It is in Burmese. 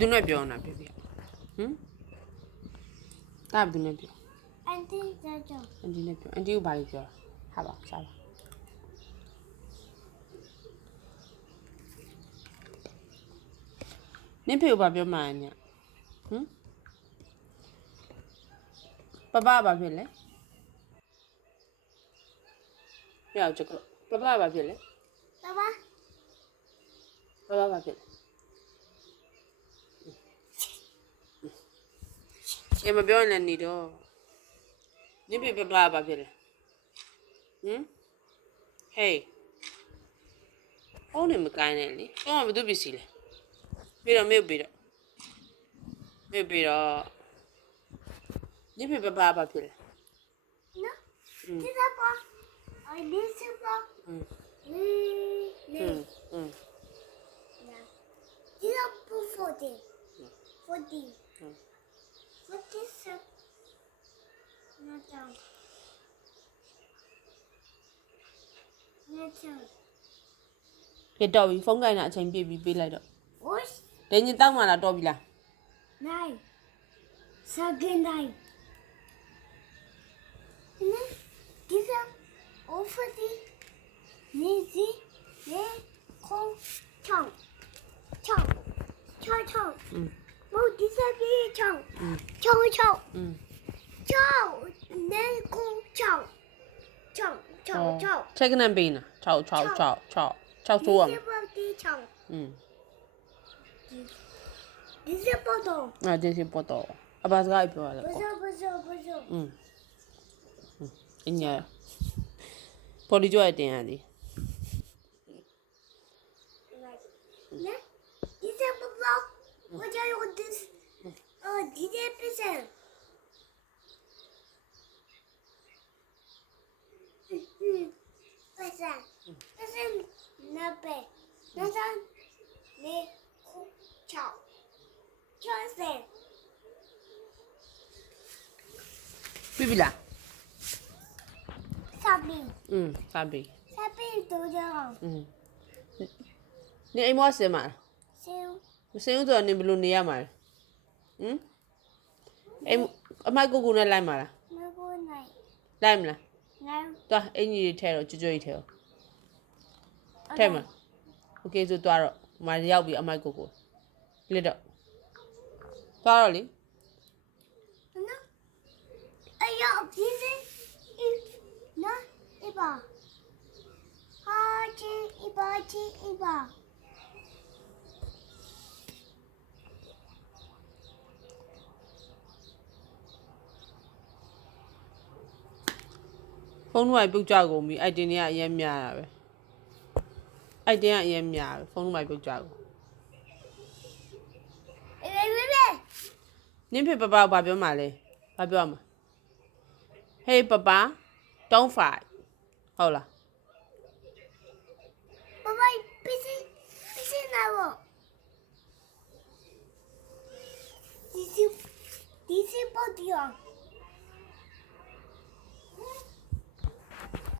သူနဲ့ပြောနေတာပြပြဟမ်တာဘယ်သူနဲ့ပြောအန်တီကြောင့်အန်တီနဲ့ပြောအန်တီကိုဘာလို့ပြောဟာပါစားပါနင်ဖေကိုဘာပြောမှန်းညဟမ်ပပဘာဖြစ်လဲပြောချက်ကတော့ပပဘာဖြစ်လဲ爸爸ပပဘာဖြစ်လဲရေမပြောရင်လည်းနေတော့နင်ဖေပပဘာဖြစ်လဲဟမ်ဟေးဟောနေမကိုင်းနဲ့လေဟောကဘယ်သူပစ္စည်းလဲပြီးတော့မေ့ပြီးတော့နင်ဖေပပဘာဖြစ်လဲနော်ဒီကပါအဲ့ဒီစပါလေဒီကပူ40ဆက်နော်ကြောင့်ပြတော့ပြီဖုန်းကိုင်းတာအချိန်ပြည့်ပြီးပေးလိုက်တော့ Osh ဒင်းညတောက်မှလာတော့ပြီလား 9 second time ဒီက overနေစီနေခေါချောင်းမို့ဒီစားပြေးချောင်းနေခေါချောင်းချက်ကနေပေးနာ6ဆိုးရမယ်ဒီချောင်းဒီစပေါ်တော့ဒီစပေါ်တော့အဘစကားပြောရလဲဘဇအညာပေါ်ဒီကြွရတင်ရသည်ဒီစပေါ်တော့我家有thisဒီတဲ့ပစံ那边，那上你桥线，ပြီပြီလား上边စားပြီ都这样，နေအိမ်မောဆင်မှာ修မစင်ဘူးဆိုတော့နေဘယ်လိုနေရမှာလဲအိမ်အမိုက်ကိုနဲ့လိုက်မှာလား那个奶，လိုက်မလား奶，သွားအင်ကြီးတွေထဲတော့ကြွကြွကြီးထဲတော့ထဲမှာโอเคဆိုသွားတော့မရောက်ပြီအမိုက်ကိုလက်တော့သွားတော့လေ那，哎呀，平时那一把，一把。ဖုန်းနံပါတ်ပြုတ်ကြကုန်ပြီအိုက်တင်တွေကအရင်များတာပဲအိုက်တင်ကအရင်များပဲဖုန်းနံပါတ်ပြုတ်ကြကုန်နင်းဖေပပဘာပြောမှလဲဘာပြောမှာ Hey papa don't fight ဟုတ်လား爸爸，必须拿我。ဒီစီပေါ်ဒီအောင်